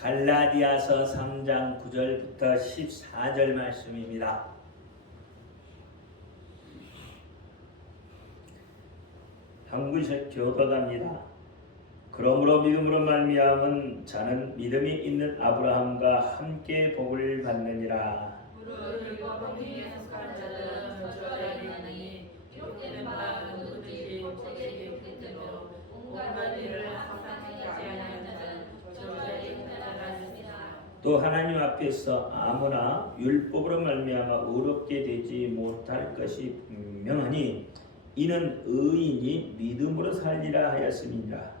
갈라디아서 3장 9절부터 14절 말씀입니다. 한국에서 교도갑니다. 그러므로 믿음으로 말미암은 자는 믿음이 있는 아브라함과 함께 복을 받느니라. 또 하나님 앞에서 아무나 율법으로 말미암아 의롭게 되지 못할 것이 분명하니 이는 의인이 믿음으로 살리라 하였음이니라.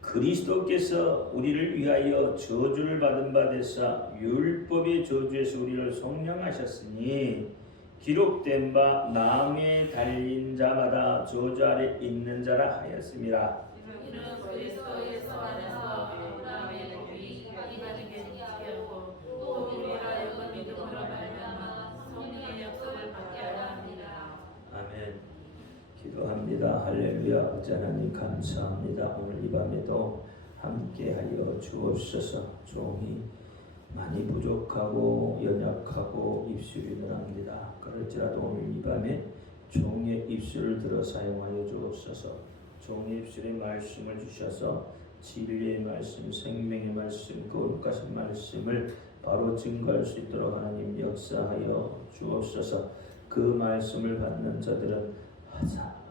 그리스도께서 우리를 위하여 저주를 받은 바 되사 율법의 저주에서 우리를 속량하셨으니 기록된 바 나무에 달린 자마다 저주 아래 있는 자라 하였음이라. 아멘. 기도합니다. 할렐루야. 아버지 하나님 감사합니다. 오늘 이 밤에도 함께하여 주옵소서. 종이 많이 부족하고 연약하고 입술이 늘합니다. 그럴지라도 오늘 이 밤에 종의 입술을 들어 사용하여 주옵소서. 종의 입술에 말씀을 주셔서 진리의 말씀, 생명의 말씀, 거룩하신 말씀을 바로 증거할 수 있도록 하나님 역사하여 주옵소서. 그 말씀을 받는 자들은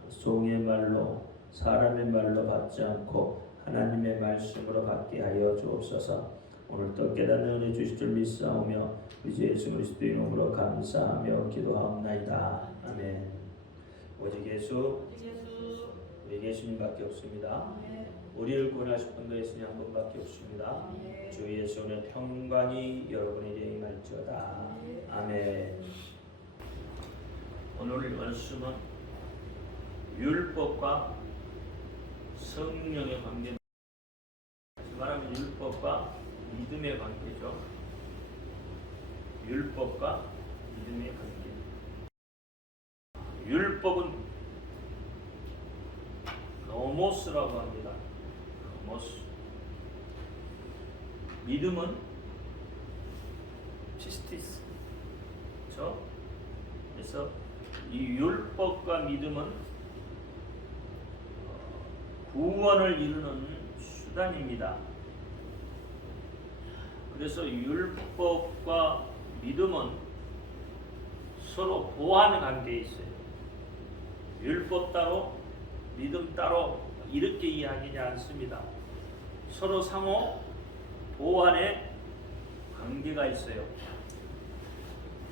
종의 말로 사람의 말로 받지 않고 하나님의 말씀으로 받게 하여 주옵소서. 오늘도 깨닫는 은혜 주실 줄 믿사오며 우리 예수 그리스도의 이름으로 감사하며 기도하옵나이다. 아멘. 오직 예수 우리 예수님밖에 없습니다. 우리를 구원하실 분도 예수님 한 분밖에 없습니다. 주 예수의 평강이 여러분에게 임할지어다. 아멘. 오늘 말씀은 율법과 성령의 관계, 말하면 율법과 믿음의 관계죠. 율법과 믿음의 관계. 율법은 노모스라고 합니다. 노모스. 믿음은 피스티스. 그렇죠? 그래서 이 율법과 믿음은 구원을 이루는 수단입니다. 그래서 율법과 믿음은 서로 보완의 관계에 있어요. 율법 따로 믿음 따로 이렇게 이야기하지 않습니다. 서로 상호 보완의 관계가 있어요.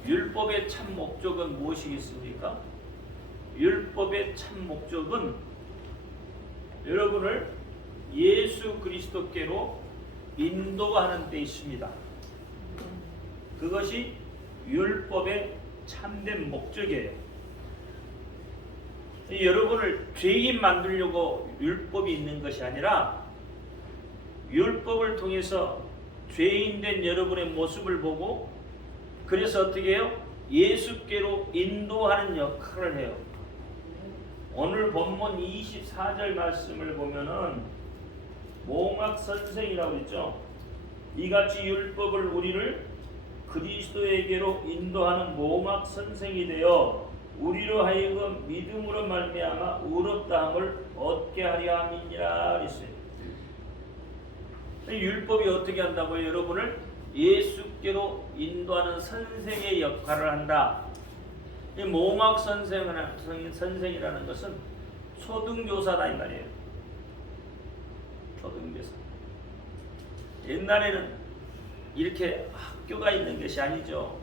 율법의 참 목적은 무엇이겠습니까? 율법의 참 목적은 여러분을 예수 그리스도께로 인도하는 데 있습니다. 그것이 율법의 참된 목적이에요. 여러분을 죄인 만들려고 율법이 있는 것이 아니라 율법을 통해서 죄인된 여러분의 모습을 보고 그래서 어떻게 해요? 예수께로 인도하는 역할을 해요. 오늘 본문 24절 말씀을 보면은 몽학 선생이라고 했죠. 이같이 율법을 우리를 그리스도에게로 인도하는 몽학 선생이 되어 우리로 하여금 믿음으로 말미암아 의롭다함을 얻게 하려 함이니라 그랬어요. 율법이 어떻게 한다고요? 여러분을 예수께로 인도하는 선생의 역할을 한다. 이 몽학 선생이라는 것은 초등교사다 이 말이에요. 초등교사. 옛날에는 이렇게 학교가 있는 것이 아니죠.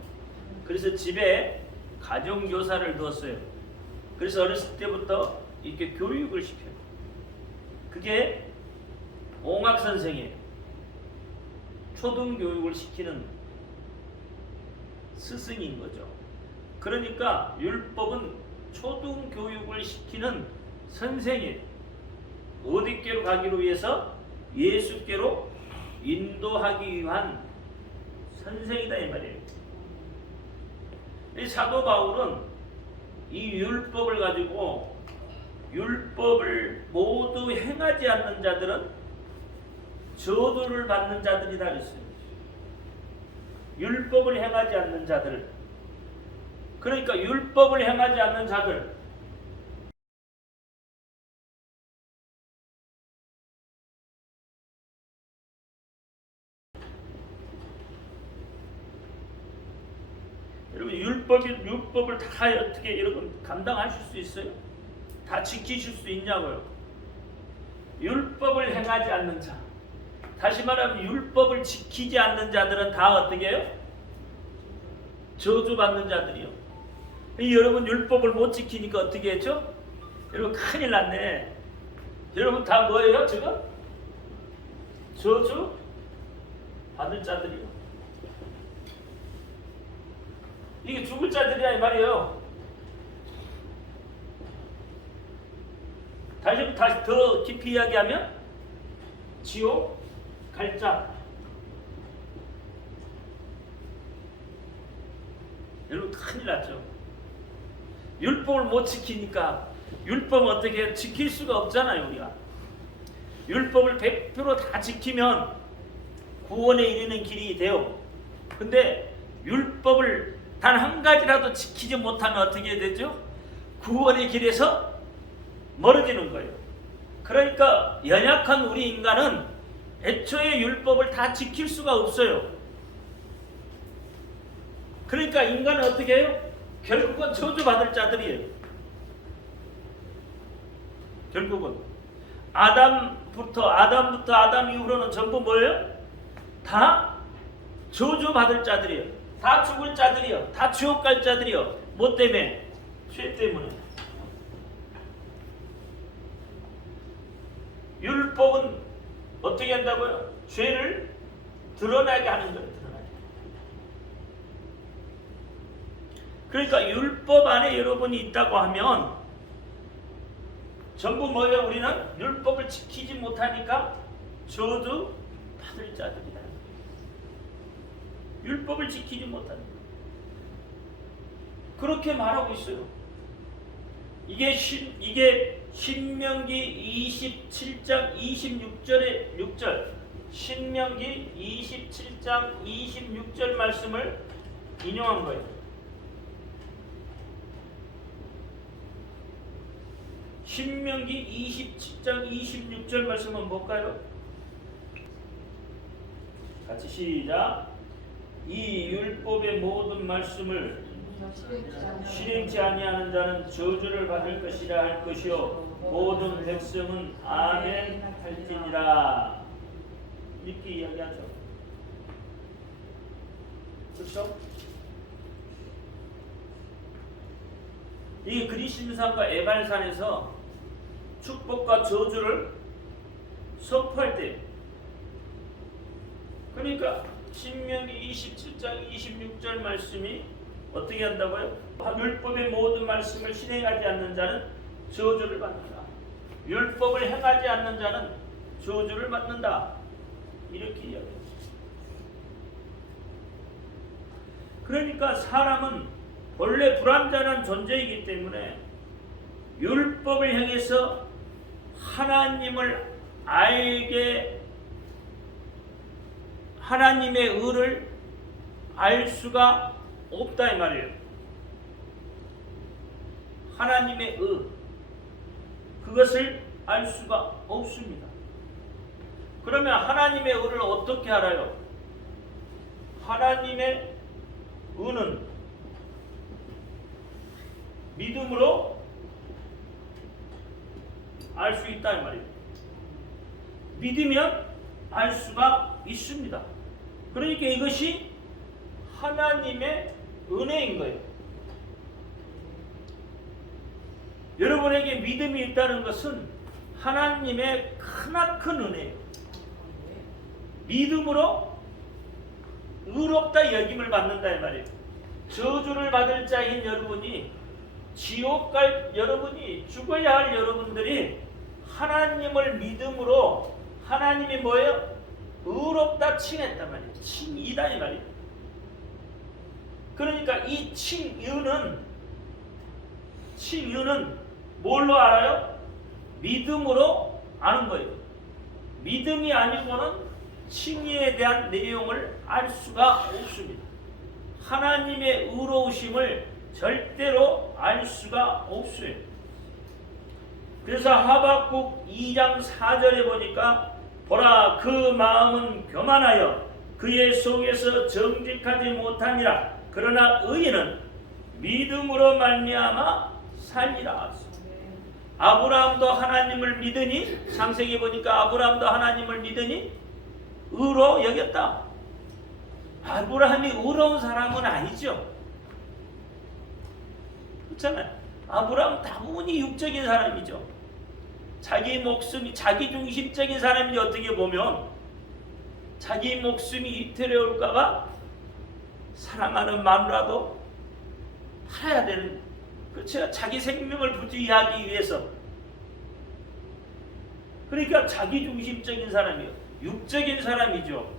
그래서 집에 가정교사를 두었어요. 그래서 어렸을 때부터 이렇게 교육을 시켜요. 그게 몽학 선생이에요. 초등교육을 시키는 스승인 거죠. 그러니까 율법은 초등교육을 시키는 선생이에요. 어디께로 가기로 위해서? 예수께로 인도하기 위한 선생이다 이 말이에요. 이 사도 바울은 이 율법을 가지고 율법을 모두 행하지 않는 자들은 저주를 받는 자들이다 그랬어요. 율법을 행하지 않는 자들. 그러니까 율법을 행하지 않는 자들. 여러분 율법을 다 어떻게 여러분 감당하실 수 있어요? 다 지키실 수 있냐고요? 율법을 행하지 않는 자. 다시 말하면 율법을 지키지 않는 자들은 다 어떻게 해요? 저주받는 자들이요. 여러분 율법을 못 지키니까 어떻게 했죠? 여러분 큰일 났네. 여러분 다 뭐예요 지금? 저주 받을 자들이요. 이게 죽을 자들이야 이 말이에요. 다시 더 깊이 이야기하면 지옥 갈 자. 여러분 큰일 났죠. 율법을 못 지키니까 율법 어떻게 지킬 수가 없잖아요 우리가. 율법을 100% 다 지키면 구원에 이르는 길이 돼요. 근데 율법을 단 한 가지라도 지키지 못하면 어떻게 되죠? 구원의 길에서 멀어지는 거예요. 그러니까 연약한 우리 인간은 애초에 율법을 다 지킬 수가 없어요. 그러니까 인간은 어떻게 해요? 결국은 저주받을 자들이에요. 결국은 아담부터 아담 이후로는 전부 뭐예요? 다 저주받을 자들이에요. 다 죽을 자들이요. 다 지옥 갈 자들이요. 뭐 때문에? 죄 때문에. 율법은 어떻게 한다고요? 죄를 드러나게 하는 거예요. 드러나게. 그러니까 율법 안에 여러분이 있다고 하면 전부 뭐예요? 우리는 율법을 지키지 못하니까 저주 받을 자들이다. 율법을 지키지 못한다. 그렇게 말하고 있어요. 이게 신명기 27장 26절에 6절. 신명기 27장 26절 말씀을 인용한 거예요. 신명기 27장 26절 말씀은 뭘까요? 같이 시작. 이 율법의 모든 말씀을 실행치 아니하는 자는 저주를 받을 것이라 할 것이요 모든 백성은 아멘 할지니라. 이렇게 이야기하죠. 그렇죠? 이 그리신산과 에발산에서 축복과 저주를 선포할 때, 그러니까 신명기 27장 26절 말씀이 어떻게 한다고요? 율법의 모든 말씀을 실행하지 않는 자는 저주를 받는다. 율법을 행하지 않는 자는 저주를 받는다. 이렇게 이야기합니다. 그러니까 사람은 본래 불완전한 존재이기 때문에 율법을 향해서 하나님을 알게, 하나님의 의를 알 수가 없다 이 말이에요. 하나님의 의, 그것을 알 수가 없습니다. 그러면 하나님의 의를 어떻게 알아요? 하나님의 의는 믿음으로 알 수 있다 이 말이에요. 믿으면 알 수가 있습니다. 그러니까 이것이 하나님의 은혜인 거예요. 여러분에게 믿음이 있다는 것은 하나님의 크나큰 은혜예요. 믿음으로 의롭다 여김을 받는다 이 말이에요. 저주를 받을 자인 여러분이, 지옥 갈 여러분이, 죽어야 할 여러분들이 하나님을 믿음으로 하나님이 뭐예요? 의롭다 칭했단 말이에요. 칭이다 이 말이에요. 그러니까 이 칭의는 뭘로 알아요? 믿음으로 아는 거예요. 믿음이 아니고는 칭의에 대한 내용을 알 수가 없습니다. 하나님의 의로우심을 절대로 알 수가 없어요. 그래서 하박국 2장 4절에 보니까 보라 그 마음은 교만하여 그의 속에서 정직하지 못하니라. 그러나 의인은 믿음으로 말미암아 살리라. 아브라함도 하나님을 믿으니, 창세기 보니까 아브라함도 하나님을 믿으니 의로 여겼다. 아브라함이 의로운 사람은 아니죠. 그렇잖아요. 아브라함 다분히 육적인 사람이죠. 자기 목숨이 자기 중심적인 사람인지, 어떻게 보면 자기 목숨이 위태로울까봐 사랑하는 마누라도 팔아야 되는, 그렇죠. 자기 생명을 부지하기 위해서. 그러니까 자기 중심적인 사람이에요. 육적인 사람이죠.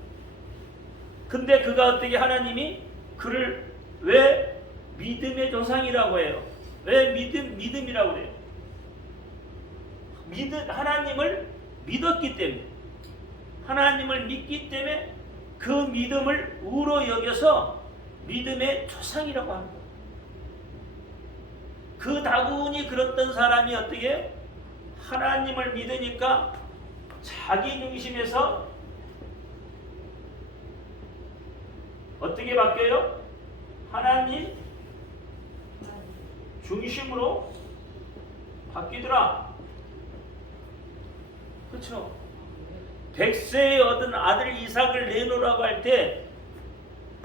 근데 그가 어떻게, 하나님이 그를 왜 믿음의 조상이라고 해요? 왜 믿음이라고 해요? 하나님을 믿었기 때문에, 하나님을 믿기 때문에 그 믿음을 의로 여겨서 믿음의 조상이라고 합니다. 그 다분히 그랬던 사람이 어떻게 하나님을 믿으니까 자기 중심에서 어떻게 바뀌어요? 하나님 중심으로 바뀌더라. 그렇죠? 100세에 얻은 아들 이삭을 내놓으라고 할 때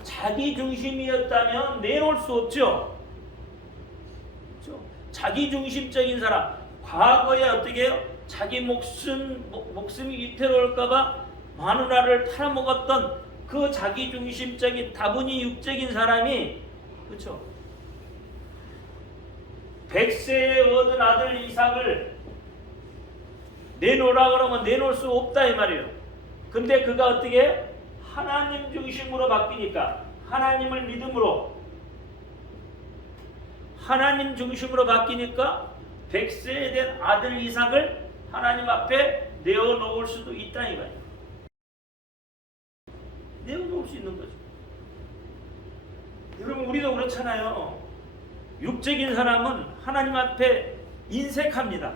자기 중심이었다면 내놓을 수 없죠. 그렇죠? 자기 중심적인 사람, 과거에 어떻게 해요? 자기 목숨이 위태로울까봐 마누라를 팔아먹었던 그 자기 중심적인 다분히 육적인 사람이, 그렇죠? 100세에 얻은 아들 이삭을 내놓으라 그러면 내놓을 수 없다 이 말이에요. 근데 그가 어떻게 하나님 중심으로 바뀌니까, 하나님을 믿음으로 하나님 중심으로 바뀌니까 100세에 된 아들 이삭을 하나님 앞에 내어놓을 수도 있다 이 말이에요. 내어놓을 수 있는 거죠. 여러분, 우리도 그렇잖아요. 육적인 사람은 하나님 앞에 인색합니다.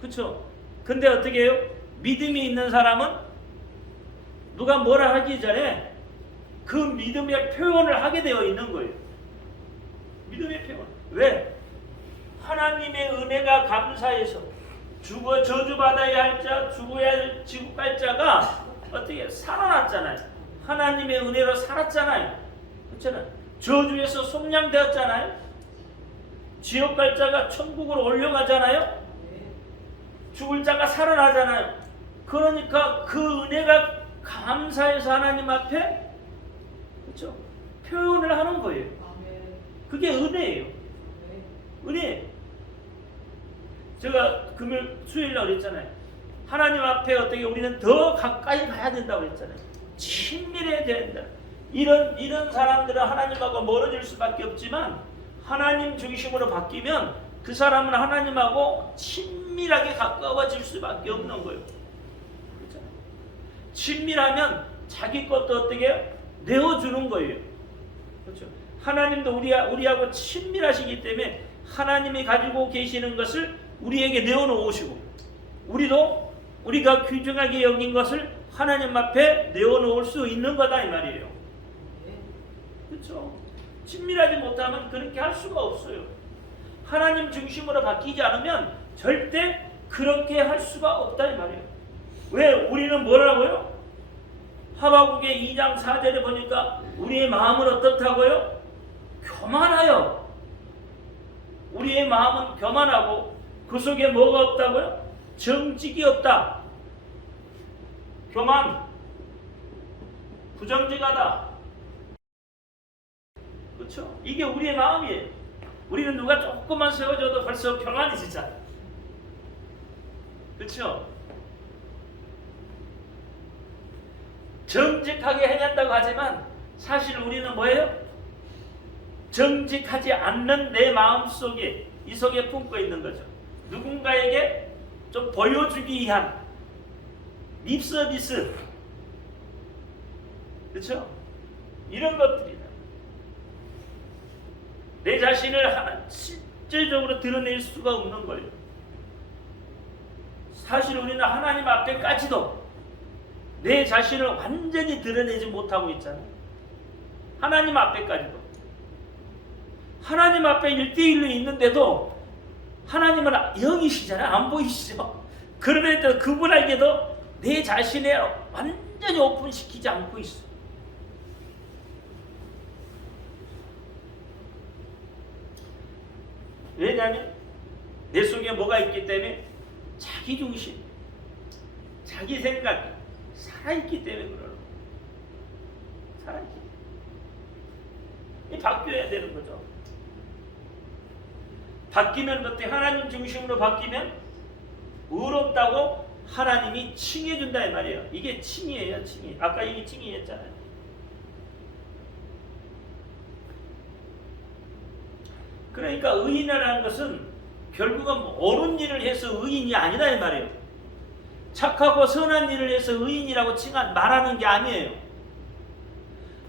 그렇죠? 근데 어떻게 해요? 믿음이 있는 사람은 누가 뭐라 하기 전에 그 믿음의 표현을 하게 되어 있는 거예요. 믿음의 표현. 왜? 하나님의 은혜가 감사해서 저주받아야 할 자, 죽어야 할 지옥 갈 자가 어떻게 살아났잖아요. 하나님의 은혜로 살았잖아요. 그렇잖아요. 저주에서 속량되었잖아요. 지옥 갈 자가 천국으로 올려가잖아요. 죽을 자가 살아나잖아요. 그러니까 그 은혜가 감사해서 하나님 앞에, 그렇죠? 표현을 하는 거예요. 그게 은혜예요. 은혜. 제가 금요일 수요일날 그랬잖아요. 하나님 앞에 어떻게 우리는 더 가까이 가야 된다고 그랬잖아요. 친밀해야 된다. 이런 사람들은 하나님하고 멀어질 수밖에 없지만, 하나님 중심으로 바뀌면 그 사람은 하나님하고 친밀하게 가까워질 수밖에 없는 거예요. 그렇잖아요. 친밀하면 자기 것도 어떻게 내어주는 거예요. 그렇죠? 하나님도 우리하고 친밀하시기 때문에 하나님이 가지고 계시는 것을 우리에게 내어놓으시고, 우리도 우리가 귀중하게 여긴 것을 하나님 앞에 내어놓을 수 있는 거다 이 말이에요. 그렇죠? 친밀하지 못하면 그렇게 할 수가 없어요. 하나님 중심으로 바뀌지 않으면 절대 그렇게 할 수가 없다 이 말이에요. 왜? 우리는 뭐라고요? 하박국의 2장 4절에 보니까 우리의 마음은 어떻다고요? 교만하여. 우리의 마음은 교만하고 그 속에 뭐가 없다고요? 정직이 없다. 교만, 부정직하다. 그렇죠? 이게 우리의 마음이에요. 우리는 누가 조금만 세워줘도 벌써 교만해지잖아요. 그렇죠? 정직하게 해낸다고 하지만 사실 우리는 뭐예요? 정직하지 않는 내 마음 속에, 이 속에 품고 있는 거죠. 누군가에게 좀 보여주기 위한 립 서비스, 그렇죠? 이런 것들이다. 내 자신을 실질적으로 드러낼 수가 없는 거예요. 사실 우리는 하나님 앞에까지도 내 자신을 완전히 드러내지 못하고 있잖아요. 하나님 앞에까지도. 하나님 앞에 1대1로 있는데도 하나님은 영이시잖아요. 안 보이시죠? 그럼에도 그분에게도 내 자신을 완전히 오픈시키지 않고 있어. 왜냐하면 내 속에 뭐가 있기 때문에 자기 중심, 자기 생각 살아있기 때문에 그러는 거예요. 살아있기 때문에. 바뀌어야 되는 거죠. 바뀌면 어때? 하나님 중심으로 바뀌면 의롭다고 하나님이 칭해준다 이 말이에요. 이게 칭이에요. 칭이. 아까 이게 칭이었잖아요. 그러니까 의인이라는 것은 결국은 옳은 일을 해서 의인이 아니다 이 말이에요. 착하고 선한 일을 해서 의인이라고 말하는 게 아니에요.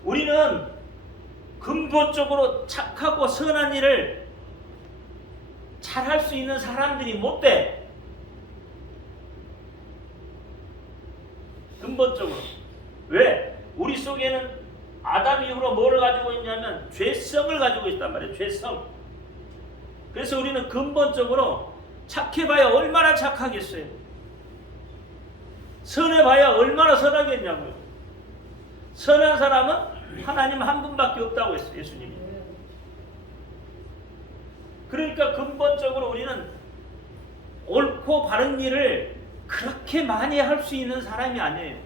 우리는 근본적으로 착하고 선한 일을 잘할 수 있는 사람들이 못 돼. 근본적으로. 왜? 우리 속에는 아담 이후로 뭐를 가지고 있냐면 죄성을 가지고 있단 말이에요. 죄성. 그래서 우리는 근본적으로 착해봐야 얼마나 착하겠어요. 선해봐야 얼마나 선하겠냐고요. 선한 사람은 하나님 한 분밖에 없다고 했어요. 예수님이. 그러니까 근본적으로 우리는 옳고 바른 일을 그렇게 많이 할 수 있는 사람이 아니에요.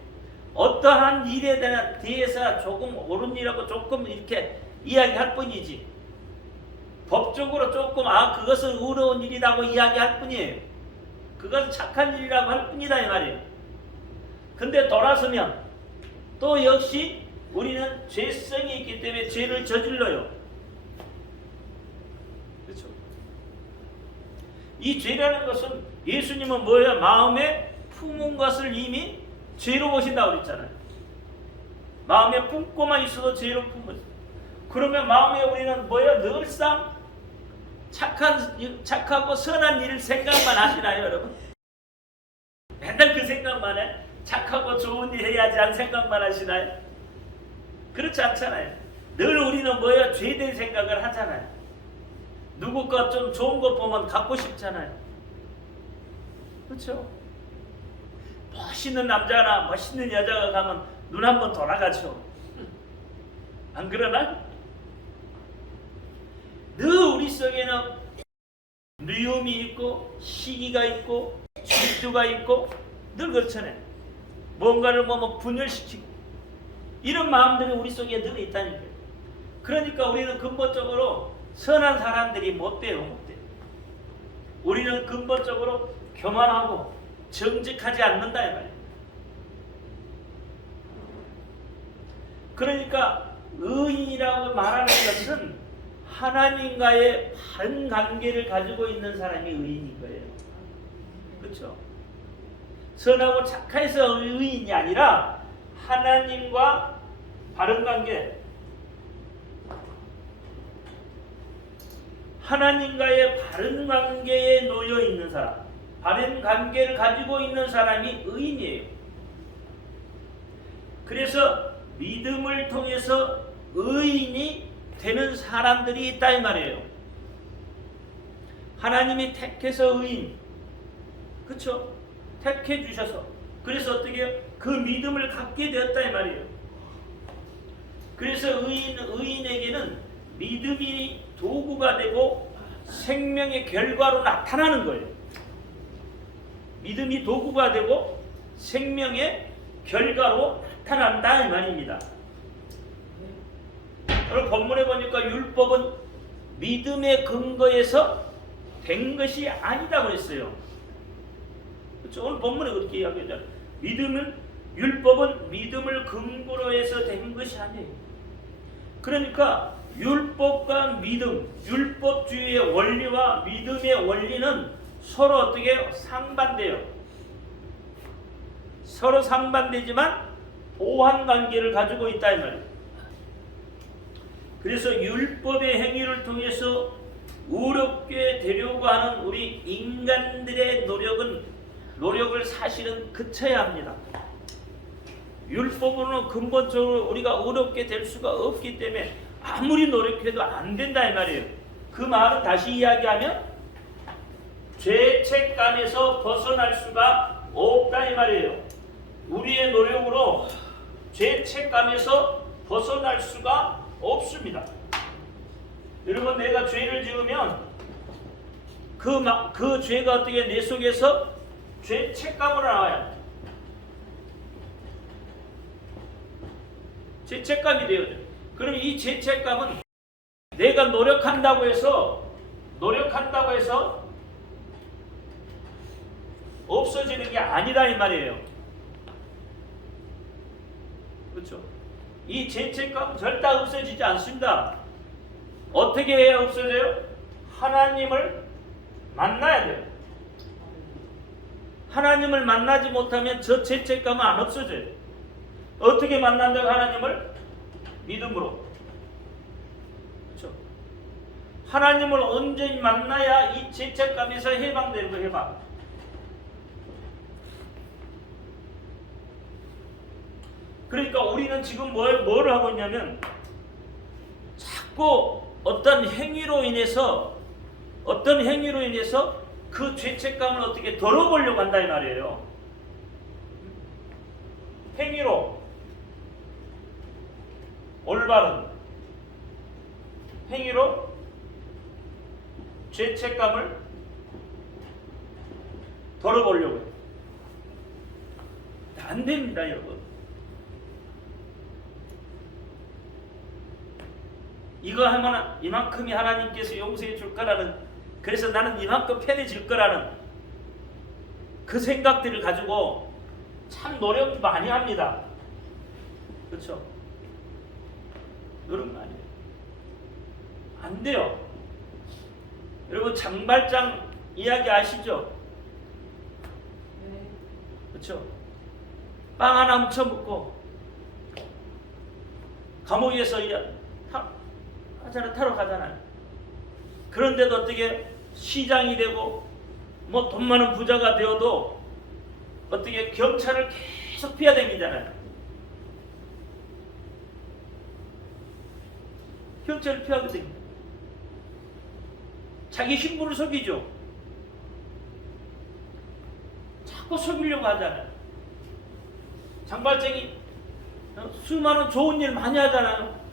어떠한 일에 대해서 조금 옳은 일하고 조금 이렇게 이야기할 뿐이지. 법적으로 조금 그것은 의로운 일이라고 이야기할 뿐이에요. 그것은 착한 일이라고 할 뿐이다 이 말이에요. 근데 돌아서면 또 역시 우리는 죄성이 있기 때문에 죄를 저질러요. 그렇죠? 이 죄라는 것은 예수님은 뭐예요? 마음에 품은 것을 이미 죄로 보신다고 그랬잖아요. 마음에 품고만 있어도 죄로 품은. 그러면 마음에 우리는 뭐예요? 늘상 착하고 선한 일을 생각만 하시나요, 여러분? 맨날 그 생각만 해? 착하고 좋은 일 해야지 한 생각만 하시나요? 그렇지 않잖아요. 늘 우리는 뭐예요? 죄된 생각을 하잖아요. 누구 것 좀 좋은 것 보면 갖고 싶잖아요. 그렇죠? 멋있는 남자나 멋있는 여자가 가면 눈 한번 돌아가죠. 안 그러나? 늘 우리 속에는 미움이 있고 시기가 있고 질투가 있고 늘 그렇잖아요. 뭔가를 보면 분열시키고 이런 마음들이 우리 속에 늘 있다니까요. 그러니까 우리는 근본적으로 선한 사람들이 못 돼요. 못 돼요. 우리는 근본적으로 교만하고 정직하지 않는다 이 말이에요. 그러니까 의인이라고 말하는 것은 하나님과의 바른 관계를 가지고 있는 사람이 의인인 거예요. 그렇죠? 선하고 착해서 의인이 아니라 하나님과 바른 관계, 하나님과의 바른 관계에 놓여 있는 사람, 바른 관계를 가지고 있는 사람이 의인이에요. 그래서 믿음을 통해서 의인이 되는 사람들이 있다 이 말이에요. 하나님이 택해서 의인, 그렇죠? 택해 주셔서 그래서 어떻게 해요? 그 믿음을 갖게 되었다 이 말이에요. 그래서 의인에게는 믿음이 도구가 되고 생명의 결과로 나타나는 거예요. 믿음이 도구가 되고 생명의 결과로 나타난다 이 말입니다. 오늘 본문에 보니까 율법은 믿음의 근거에서 된 것이 아니다고 했어요. 그렇죠? 오늘 본문에 그렇게 이야기하잖아요. 율법은 믿음을 근거로 해서 된 것이 아니에요. 그러니까 율법과 믿음, 율법주의의 원리와 믿음의 원리는 서로 어떻게 해요? 상반돼요. 서로 상반되지만 보완 관계를 가지고 있다 이 말이에요. 그래서 율법의 행위를 통해서 의롭게 되려고 하는 우리 인간들의 노력을 사실은 그쳐야 합니다. 율법으로는 근본적으로 우리가 의롭게 될 수가 없기 때문에 아무리 노력해도 안 된다 이 말이에요. 그 말은 다시 이야기하면 죄책감에서 벗어날 수가 없다 이 말이에요. 우리의 노력으로 죄책감에서 벗어날 수가 없습니다. 여러분, 내가 죄를 지으면 그 죄가 어떻게 내 속에서 죄책감으로 나와요. 죄책감이 되어져. 그럼 이 죄책감은 내가 노력한다고 해서 없어지는 게 아니다 이 말이에요. 그렇죠? 이 죄책감은 절대 없어지지 않습니다. 어떻게 해야 없어져요? 하나님을 만나야 돼요. 하나님을 만나지 못하면 저 죄책감은 안 없어져요. 어떻게 만난다고 하나님을? 믿음으로. 그렇죠? 하나님을 온전히 만나야 이 죄책감에서 해방되는 거예요. 해방. 그러니까 우리는 지금 뭘 하고 있냐면 자꾸 어떤 행위로 인해서 그 죄책감을 어떻게 덜어보려고 한다 이 말이에요. 행위로 올바른 행위로 죄책감을 덜어보려고 해요. 안 됩니다, 여러분. 이거 하면 이만큼이 하나님께서 용서해 줄 거라는, 그래서 나는 이만큼 편해질 거라는 그 생각들을 가지고 참 노력 많이 합니다. 그렇죠? 노력 많이 해요. 안 돼요. 여러분, 장발장 이야기 아시죠? 그렇죠? 빵 하나 훔쳐먹고 감옥에서 타러 가잖아요. 그런데도 어떻게 시장이 되고 뭐 돈 많은 부자가 되어도 어떻게 경찰을 계속 피하다니잖아요. 경찰을 피하거든요. 자기 신분을 속이죠. 자꾸 속이려고 하잖아요. 장발장이 수많은 좋은 일 많이 하잖아요.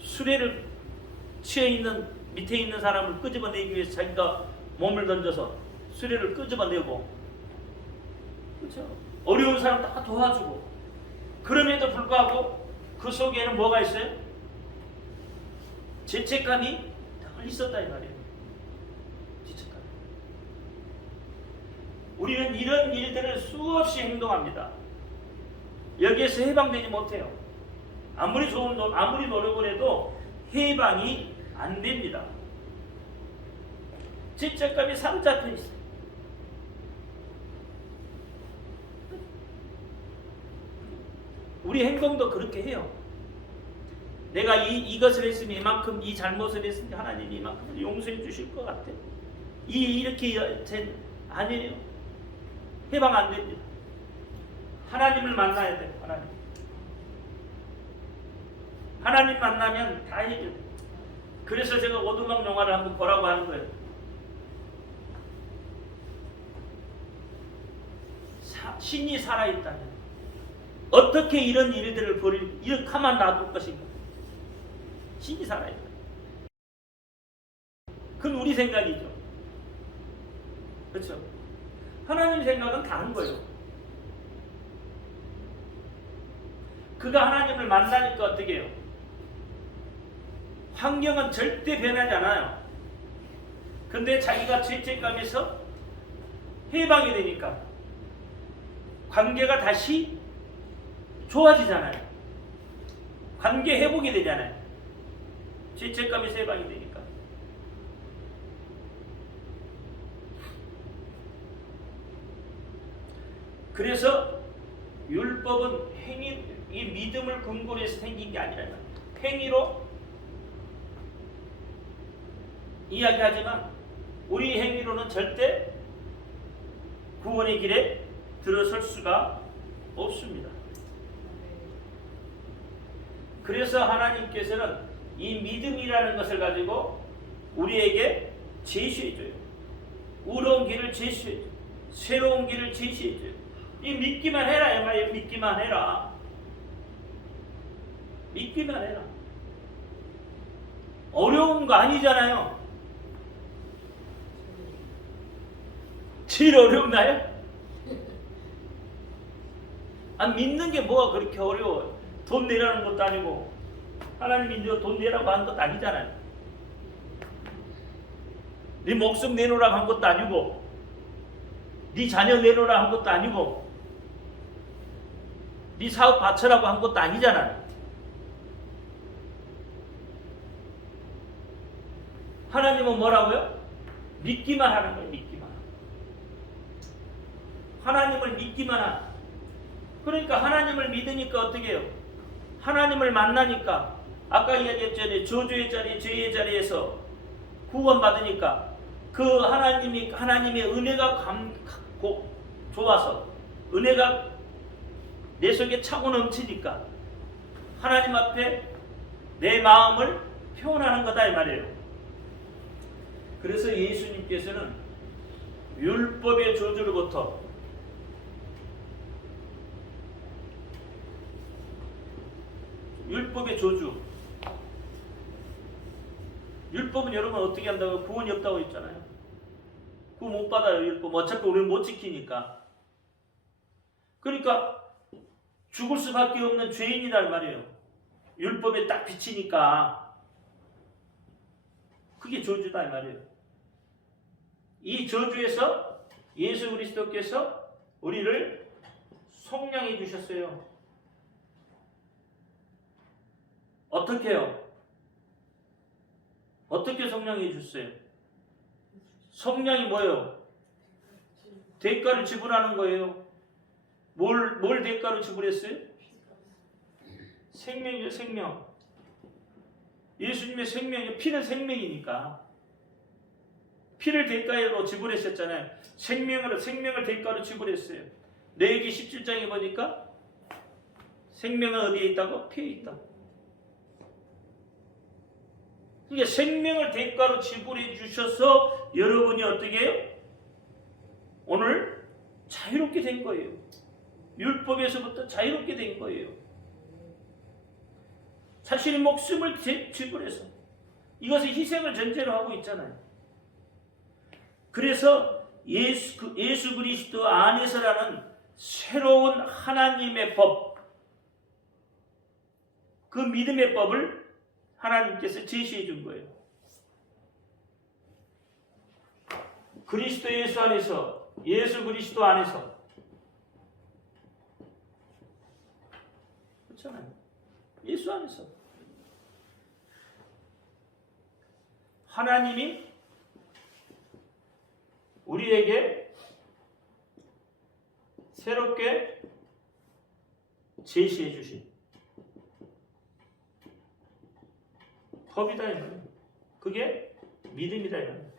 수레를 취해 있는 밑에 있는 사람을 끄집어내기 위해서 자기가 몸을 던져서 수레를 끄집어내고, 그렇죠? 어려운 사람 다 도와주고, 그럼에도 불구하고 그 속에는 뭐가 있어요? 죄책감이 늘 있었다 이 말이에요. 죄책감. 우리는 이런 일들을 수없이 행동합니다. 여기에서 해방되지 못해요. 아무리 노력을 해도 해방이 안 됩니다. 죄책감이 사로잡혀 있어요. 우리 행동도 그렇게 해요. 내가 이것을 했으면 이만큼, 이 잘못을 했으니 하나님이 이만큼 용서해 주실 것 같아. 이렇게 아니에요. 해방 안 됩니다. 하나님을 만나야 돼요. 하나님 만나면 다 해줘요. 그래서 제가 오두막 영화를 한번 보라고 하는 거예요. 신이 살아있다면 어떻게 이런 일들을 이렇게 가만 놔둘 것인가? 신이 살아있다. 그건 우리 생각이죠. 그렇죠? 하나님 생각은 다른 거예요. 그가 하나님을 만나니까 어떻게 해요? 환경은 절대 변하지 않아요. 근데 자기가 죄책감에서 해방이 되니까 관계가 다시 좋아지잖아요. 관계 회복이 되잖아요. 죄책감에서 해방이 되니까. 그래서 율법은 이 믿음을 근거로 해서 생긴 게 아니라 행위로 이야기하지만 우리 행위로는 절대 구원의 길에 들어설 수가 없습니다. 그래서 하나님께서는 이 믿음이라는 것을 가지고 우리에게 제시해줘요. 의로운 길을 제시해줘요. 새로운 길을 제시해줘요. 이 믿기만 해라 이 말이에요. 믿기만 해라. 믿기만 해라. 어려운 거 아니잖아요. 제일 어렵나요? 믿는 게 뭐가 그렇게 어려워요? 돈 내라는 것도 아니고 하나님이 돈 내라고 한 것도 아니잖아요. 네 목숨 내놓으라고 한 것도 아니고 네 자녀 내놓으라고 한 것도 아니고 네 사업 바쳐라고 한 것도 아니잖아요. 하나님은 뭐라고요? 믿기만 하는 거예요. 믿기만. 하나님을 믿기만 하는. 그러니까 하나님을 믿으니까 어떻게 해요? 하나님을 만나니까 아까 이야기했잖아요. 저주의 자리, 죄의 자리에서 구원받으니까 그 하나님의 은혜가 좋아서 은혜가 내 속에 차고 넘치니까 하나님 앞에 내 마음을 표현하는 거다 이 말이에요. 그래서 예수님께서는 율법의 저주로부터 율법의 저주. 율법은 여러분 어떻게 한다고? 구원이 없다고 했잖아요. 구원 못 받아요. 율법. 어차피 우리는 못 지키니까. 그러니까 죽을 수밖에 없는 죄인이란 말이에요. 율법에 딱 비치니까. 그게 저주다 이 말이에요. 이 저주에서 예수 그리스도께서 우리를 속량해 주셨어요. 어떻게 해요? 어떻게 속량해 주셨어요? 속량이 뭐예요? 대가를 지불하는 거예요. 뭘 대가로 지불했어요? 생명이죠, 생명. 예수님의 생명이 피는 생명이니까 피를 대가로 지불하셨잖아요. 생명을 대가로 지불했어요. 레위기 17장에 보니까 생명은 어디에 있다고? 피에 있다. 이게 생명을 대가로 지불해 주셔서 여러분이 어떻게 해요? 오늘 자유롭게 된 거예요. 율법에서부터 자유롭게 된 거예요. 자신의 목숨을 지불해서 이것을 희생을 전제로 하고 있잖아요. 그래서 예수 그리스도 안에서라는 새로운 하나님의 법, 그 믿음의 법을 하나님께서 제시해 준 거예요. 그리스도 예수 안에서, 예수 그리스도 안에서. 그렇잖아요. 예수 안에서. 하나님이 우리에게 새롭게 제시해 주신 법이다 이 말이에요. 그게 믿음이다 이 말이에요.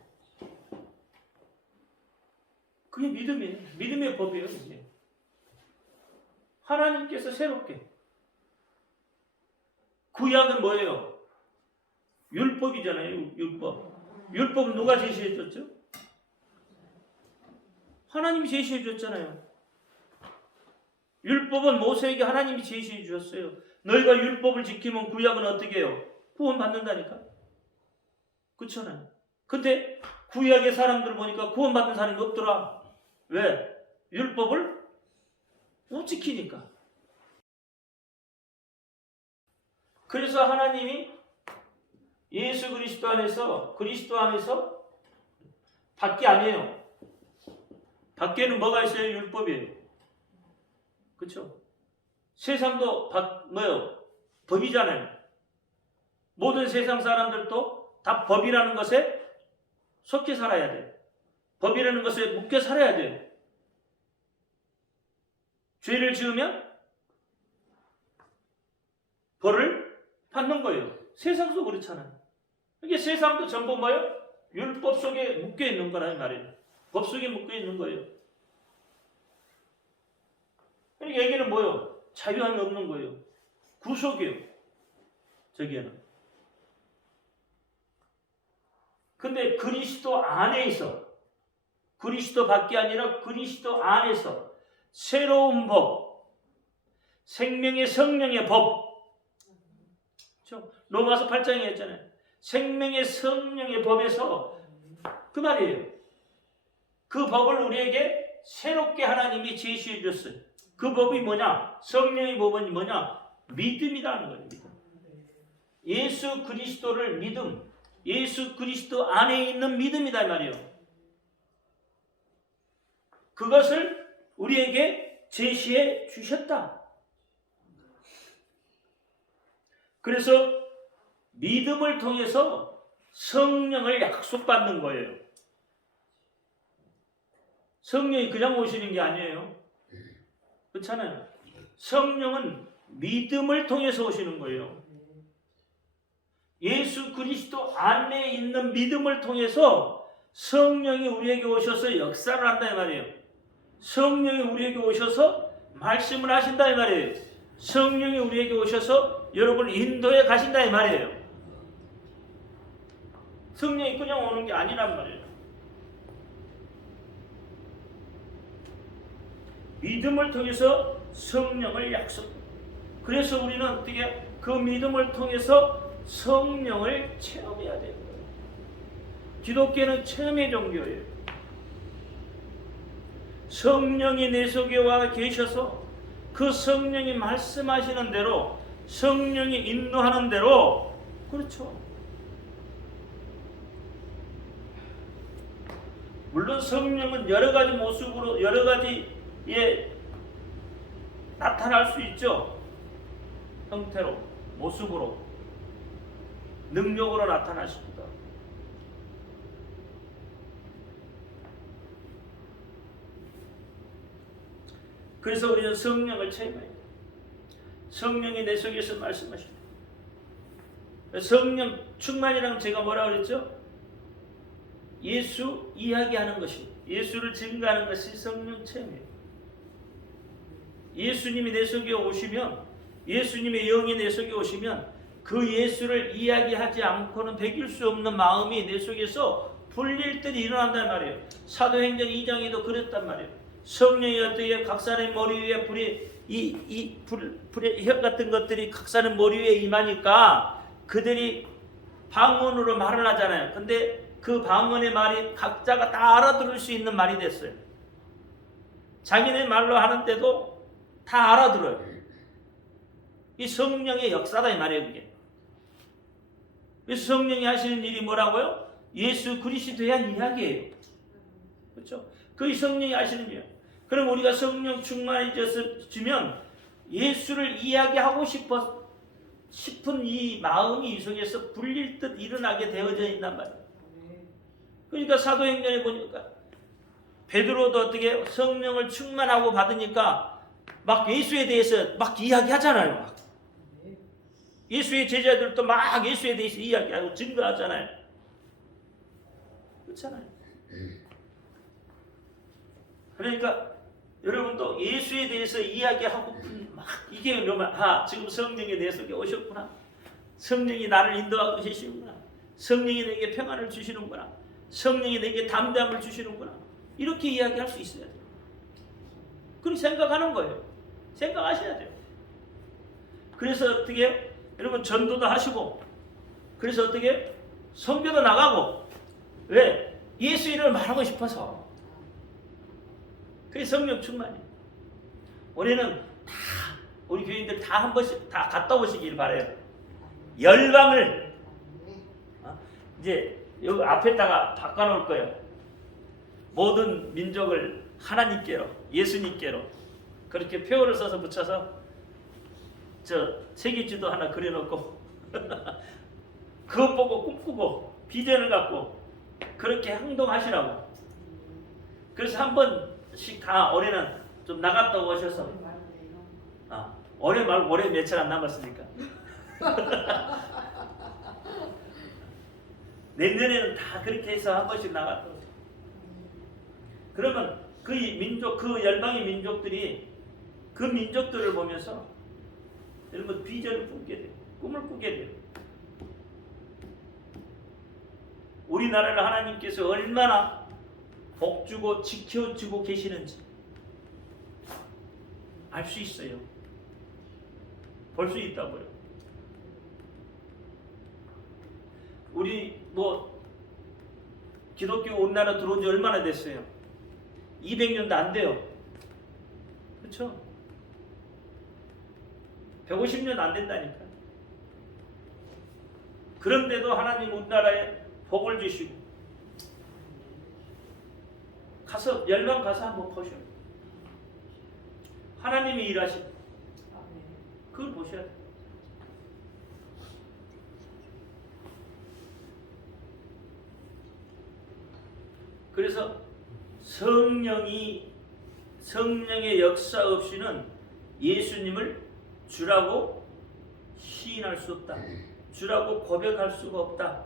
그게 믿음이에요. 믿음의 법이에요. 이게. 하나님께서 새롭게. 구약은 뭐예요? 율법이잖아요. 율법. 율법은 누가 제시해 줬죠? 하나님이 제시해 줬잖아요. 율법은 모세에게 하나님이 제시해 주셨어요. 너희가 율법을 지키면 구약은 어떻게 해요? 구원받는다니까. 그렇잖아요. 근데 구약의 사람들 보니까 구원받는 사람이 없더라. 왜? 율법을 못 지키니까. 그래서 하나님이 예수 그리스도 안에서 밖에 아니에요. 밖에는 뭐가 있어요? 율법이에요. 그렇죠? 세상도 뭐예요? 법이잖아요. 모든 세상 사람들도 다 법이라는 것에 속해 살아야 돼. 법이라는 것에 묶여 살아야 돼요. 죄를 지으면 벌을 받는 거예요. 세상도 그렇잖아요. 이게 세상도 전부 뭐예요? 율법 속에 묶여 있는 거란 말이에요. 법 속에 묶여 있는 거예요. 그러니까 여기는 뭐예요? 자유함이 없는 거예요. 구속이에요. 저기에는. 근데 그리스도 안에 있어. 그리스도 밖이 아니라 그리스도 안에서 새로운 법, 생명의 성령의 법. 그렇죠? 로마서 8장에 했잖아요. 생명의 성령의 법에서 그 말이에요. 그 법을 우리에게 새롭게 하나님이 제시해 줬어요. 그 법이 뭐냐? 성령의 법은 뭐냐? 믿음이라는 거예요. 믿음. 예수 그리스도를 믿음. 예수 그리스도 안에 있는 믿음이다 말이에요. 그것을 우리에게 제시해 주셨다. 그래서 믿음을 통해서 성령을 약속받는 거예요. 성령이 그냥 오시는 게 아니에요. 그렇잖아요. 성령은 믿음을 통해서 오시는 거예요. 예수 그리스도 안에 있는 믿음을 통해서 성령이 우리에게 오셔서 역사를 한다 이 말이에요. 성령이 우리에게 오셔서 말씀을 하신다 이 말이에요. 성령이 우리에게 오셔서 여러분을 인도해 가신다 이 말이에요. 성령이 그냥 오는 게 아니란 말이에요. 믿음을 통해서 성령을 약속. 그래서 우리는 어떻게 그 믿음을 통해서 성령을 체험해야 되는 거예요. 기독교는 체험의 종교예요. 성령이 내 속에 와 계셔서 그 성령이 말씀하시는 대로 성령이 인도하는 대로 그렇죠. 물론 성령은 여러 가지 모습으로 여러 가지에 나타날 수 있죠. 형태로, 모습으로, 능력으로 나타나십니다. 그래서 우리는 성령을 체험해야 돼요. 성령이 내 속에서 말씀하십니다. 성령 충만이라는 제가 뭐라고 그랬죠? 예수 이야기하는 것이, 예수를 증거하는 것이 성령 체험이에요. 예수님이 내 속에 오시면, 예수님의 영이 내 속에 오시면 그 예수를 이야기하지 않고는 배길 수 없는 마음이 내 속에서 불릴 듯이 일어난단 말이에요. 사도행전 2장에도 그랬단 말이에요. 성령이 어떻게 각 사람의 머리 위에 불의 혀 같은 것들이 각 사람 머리 위에 임하니까 그들이 방언으로 말을 하잖아요. 근데 그 방언의 말이 각자가 다 알아들을 수 있는 말이 됐어요. 자기네 말로 하는데도 다 알아들어요. 이 성령의 역사다 이 말이에요. 그게. 그래서 성령이 하시는 일이 뭐라고요? 예수 그리스도에 대한 이야기예요. 그렇죠? 그 성령이 하시는 일. 그럼 우리가 성령 충만해졌으면 예수를 이야기하고 싶은 이 마음이 이 속에서 불릴 듯 일어나게 되어져 있단 말이에요. 그러니까 사도행전에 보니까 베드로도 어떻게 성령을 충만하고 받으니까 막 예수에 대해서 막 이야기하잖아요. 막. 예수의 제자들도 막 예수에 대해서 이야기하고 증거하잖아요. 그렇잖아요. 그러니까 여러분도 예수에 대해서 이야기하고 막 이게 그러면 지금 성령이 내 속에 오셨구나. 성령이 나를 인도하고 계시는구나. 성령이 내게 평안을 주시는구나. 성령이 내게 담대함을 주시는구나. 이렇게 이야기할 수 있어야 돼요. 그렇게 생각하는 거예요. 생각하셔야 돼요. 그래서 어떻게 여러분 전도도 하시고 그래서 어떻게 선교도 나가고 왜? 예수 이름을 말하고 싶어서. 그게 성령 충만이에요. 올해는 다 우리 교인들 다 한 번씩 다 갔다 오시길 바라요. 열방을 이제 여기 앞에다가 바꿔놓을 거예요. 모든 민족을 하나님께로, 예수님께로 그렇게 표어를 써서 붙여서 저 세계지도 하나 그려놓고 그것 보고 꿈꾸고 비전을 갖고 그렇게 행동하시라고. 그래서 한 번씩 다 올해는 좀 나갔다 오셔서 올해 말고 올해 며칠 안 남았으니까. 내년에는 다 그렇게 해서 한 번씩 나갔다. 그러면 그 민족, 그 열방의 민족들이 그 민족들을 보면서 여러분 비전을 꾸게 돼요. 꿈을 꾸게 돼요. 우리나라를 하나님께서 얼마나 복주고 지켜주고 계시는지 알 수 있어요. 볼 수 있다고요. 우리 기독교 우리나라 들어온 지 얼마나 됐어요? 200년도 안 돼요. 그렇죠? 150년 안 된다니까. 그런데도 하나님 우리나라에 복을 주시고 열방 가서 한번 보셔요. 하나님이 일하시고 그걸 보셔야 돼요. 그래서 성령의 역사 없이는 예수님을 주라고 시인할 수 없다. 주라고 고백할 수가 없다.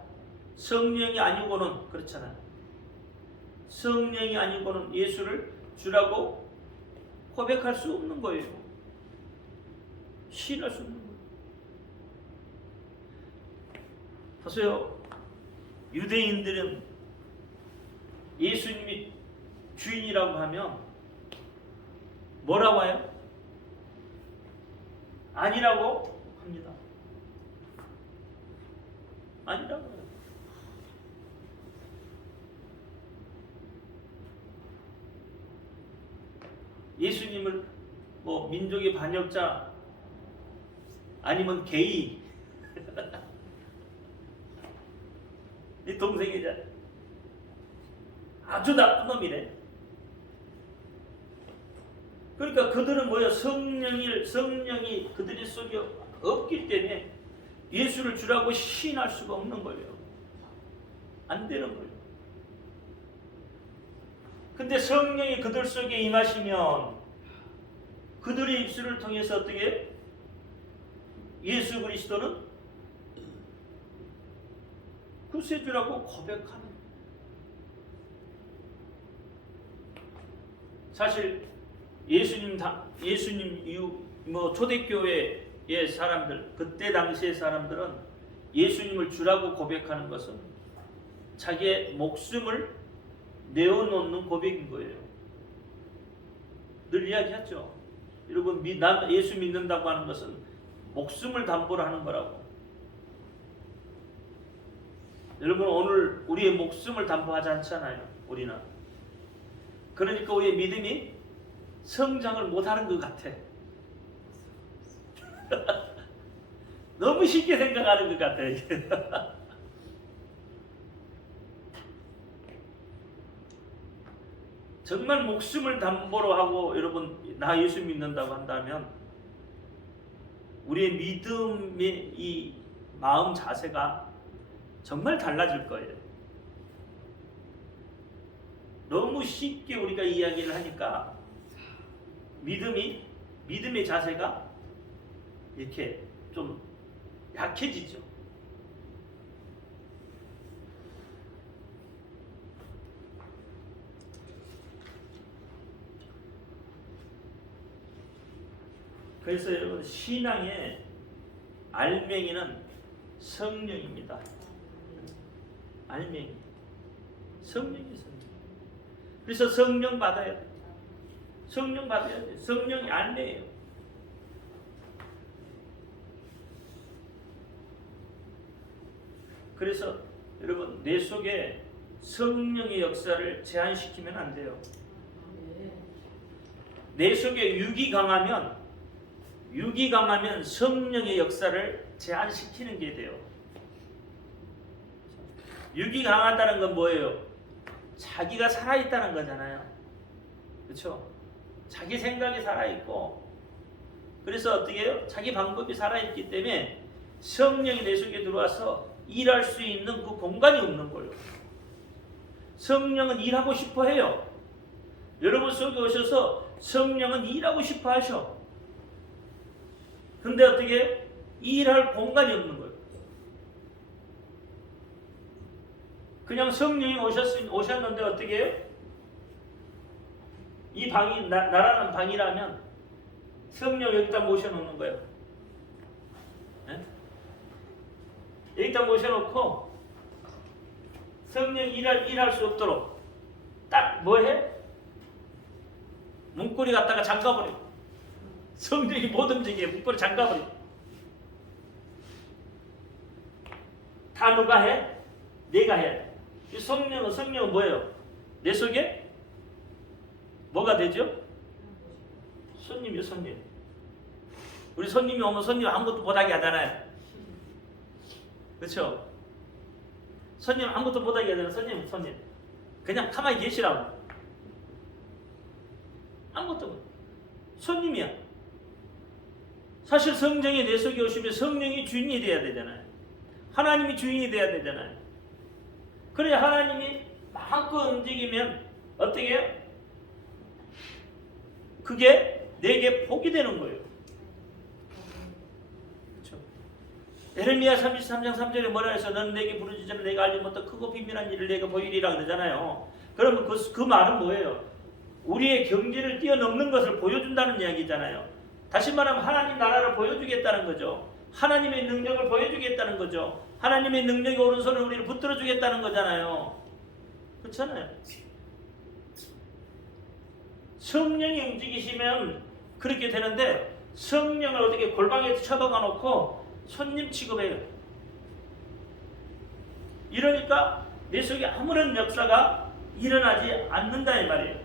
성령이 아니고는 그렇잖아요. 성령이 아니고는 예수를 주라고 고백할 수 없는 거예요. 시인할 수 없는 거예요. 보세요. 유대인들은 예수님이 주인이라고 하면 뭐라고 해요? 아니라고 합니다. 아니라고 해요. 예수님을 민족의 반역자 아니면 게이 네 동생이자 아주 나쁜 놈이래. 그러니까 그들은 뭐예요? 성령이 그들의 속에 없기 때문에 예수를 주라고 시인할 수가 없는 거예요. 안 되는 거예요. 근데 성령이 그들 속에 임하시면 그들의 입술을 통해서 어떻게 예수 그리스도는 구세주라고 고백하는. 사실 예수님 이후 초대교회의 사람들, 그때 당시의 사람들은 예수님을 주라고 고백하는 것은 자기의 목숨을 내어놓는 고백인 거예요. 늘 이야기하죠. 여러분, 난 예수 믿는다고 하는 것은 목숨을 담보로 하는 거라고. 여러분, 오늘 우리의 목숨을 담보하지 않잖아요. 우리는. 그러니까 우리의 믿음이 성장을 못하는 것 같아. 너무 쉽게 생각하는 것 같아. 정말 목숨을 담보로 하고 여러분 나 예수 믿는다고 한다면 우리의 믿음의 이 마음 자세가 정말 달라질 거예요. 너무 쉽게 우리가 이야기를 하니까 믿음의 자세가 이렇게 좀 약해지죠. 그래서 여러분 신앙의 알맹이는 성령입니다. 알맹이. 성령이 성령. 그래서 성령 받아야 돼. 성령 받아야 돼. 성령이 알맹이에요. 그래서 여러분 내 속에 성령의 역사를 제한시키면 안 돼요. 내 속에 육이 강하면 성령의 역사를 제한시키는 게 돼요. 육이 강하다는 건 뭐예요? 자기가 살아있다는 거잖아요. 그렇죠? 자기 생각이 살아있고 그래서 어떻게 해요? 자기 방법이 살아있기 때문에 성령이 내 속에 들어와서 일할 수 있는 그 공간이 없는 거예요. 성령은 일하고 싶어 해요. 여러분 속에 오셔서 성령은 일하고 싶어 하셔. 근데 어떻게 해요? 일할 공간이 없는 거예요. 그냥 성령이 오셨는데 어떻게 해요? 이 방이 나라는 방이라면 성령 여기다 모셔놓는 거예요. 네? 여기다 모셔놓고 성령 일할 수 없도록 딱 뭐해? 문고리 갖다가 잠가버려. 성령이 못 움직이게 문고리 잠가버려. 다 누가 해? 내가 해. 이 성령은 뭐예요? 내 속에 뭐가 되죠? 손님이요, 손님. 우리 손님이 오면 손님 아무것도 못하게 하잖아요. 그렇죠? 손님 아무것도 못하게 하잖아요. 손님. 그냥 가만히 계시라고. 아무것도 못. 손님이야. 사실 성령이 내 속에 오시면 성령이 주인이 돼야 되잖아요. 하나님이 주인이 돼야 되잖아요. 그래 하나님이 마음껏 움직이면 어떻게 해요? 그게 내게 복이 되는 거예요. 그렇죠? 에레미야 33장 3절에 뭐라 해서 너는 내게 부르짖지 전에 내가 알지 못한 크고 비밀한 일을 내가 보이리라 그러잖아요. 그러면 그 말은 뭐예요? 우리의 경지를 뛰어넘는 것을 보여준다는 이야기잖아요. 다시 말하면 하나님 나라를 보여주겠다는 거죠. 하나님의 능력을 보여주겠다는 거죠. 하나님의 능력이 오른손을 우리를 붙들어 주겠다는 거잖아요. 그렇잖아요. 성령이 움직이시면 그렇게 되는데 성령을 어떻게 골방에 쳐박아 놓고 손님 취급해요. 이러니까 내 속에 아무런 역사가 일어나지 않는다 이 말이에요.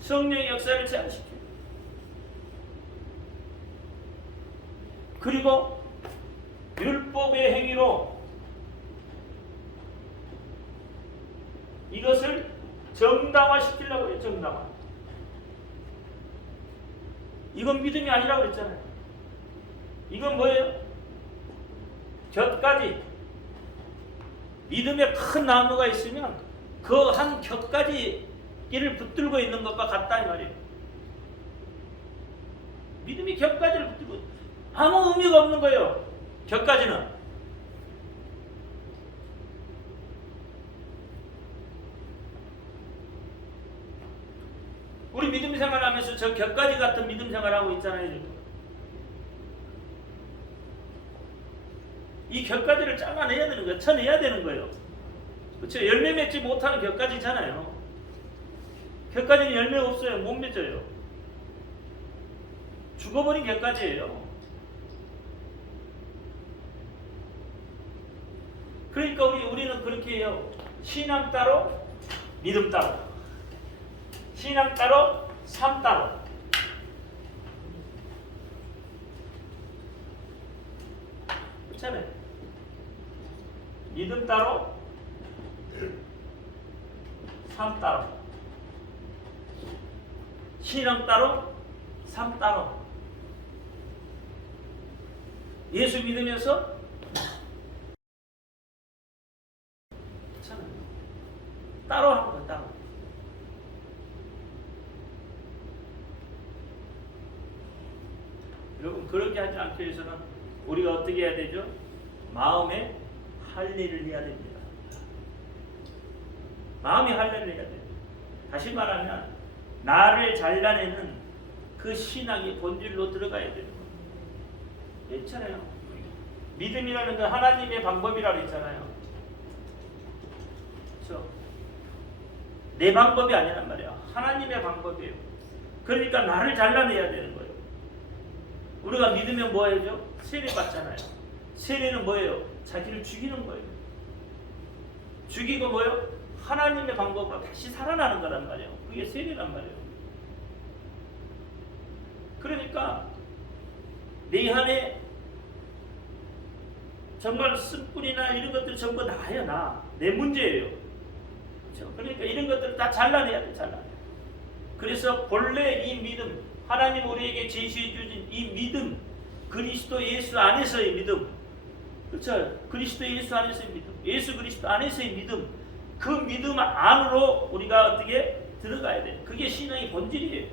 성령의 역사를 제한시켜요. 그리고 율법의 행위로 이것을 정당화시키려고 해요. 정당화. 이건 믿음이 아니라고 그랬잖아요. 이건 뭐예요? 곁가지. 믿음의 큰 나무가 있으면 그 한 곁가지를 붙들고 있는 것과 같다 이 말이에요. 믿음이 곁가지를 붙들고 아무 의미가 없는 거예요. 곁가지는. 우리 믿음 생활하면서 저 곁가지 같은 믿음 생활하고 있잖아요. 지금. 이 곁가지를 잘라내야 되는 거예요. 쳐내야 되는 거예요. 그렇죠? 열매 맺지 못하는 곁가지잖아요. 곁가지는 열매가 없어요. 못 맺어요. 죽어버린 곁가지예요. 그러니까 우리는 그렇게 해요. 신앙 따로, 믿음 따로. 신앙 따로, 삶 따로. 그렇잖아요. 믿음 따로, 삶 따로. 신앙 따로, 삶 따로. 예수 믿으면서 따로 하는 거예요. 따로. 여러분 그렇게 하지 않기 위해서는 우리가 어떻게 해야 되죠? 마음에 할례를 해야 됩니다. 마음이 할례를 해야 돼요. 다시 말하면 나를 잘라내는 그 신앙이 본질로 들어가야 되는 거예요. 있잖아요. 믿음이라는 건 하나님의 방법이라고 했잖아요. 그렇죠? 내 방법이 아니란 말이야. 하나님의 방법이에요. 그러니까 나를 잘라내야 되는 거예요. 우리가 믿으면 뭐 해야죠? 세례 받잖아요. 세례는 뭐예요? 자기를 죽이는 거예요. 죽이고 뭐예요? 하나님의 방법으로 다시 살아나는 거란 말이에요. 그게 세례란 말이에요. 그러니까 내 안에 정말 쓴뿌리나 이런 것들 전부 나예요. 내 문제예요. 그렇죠? 그러니까 이런 것들을 다 잘라내야 돼. 잘라내. 그래서 본래 이 믿음, 하나님 우리에게 제시해 주신 이 믿음, 그리스도 예수 안에서의 믿음, 그렇죠? 그리스도 예수 안에서의 믿음, 예수 그리스도 안에서의 믿음, 그 믿음 안으로 우리가 어떻게 들어가야 돼. 그게 신앙의 본질이에요.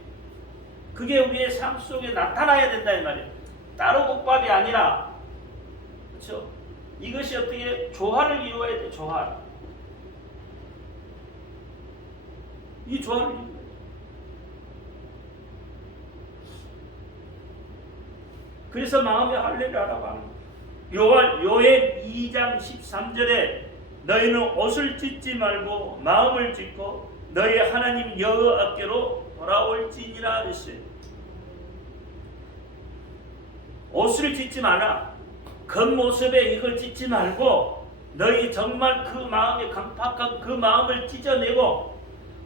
그게 우리의 삶 속에 나타나야 된다 이 말이에요. 따로 국밥이 아니라, 그렇죠? 이것이 어떻게 조화를 이루어야 돼. 조화. 이 조화를 이루어야 돼. 그래서 마음의 할례를 하라고 하는 거예요. 요엘 2장 13절에 너희는 옷을 찢지 말고 마음을 찢고 너희 하나님 여호와께로 돌아올지니라 그랬어요. 옷을 찢지 마라. 겉모습에 이걸 찢지 말고 너희 정말 그 마음의 강팍한 그 마음을 찢어내고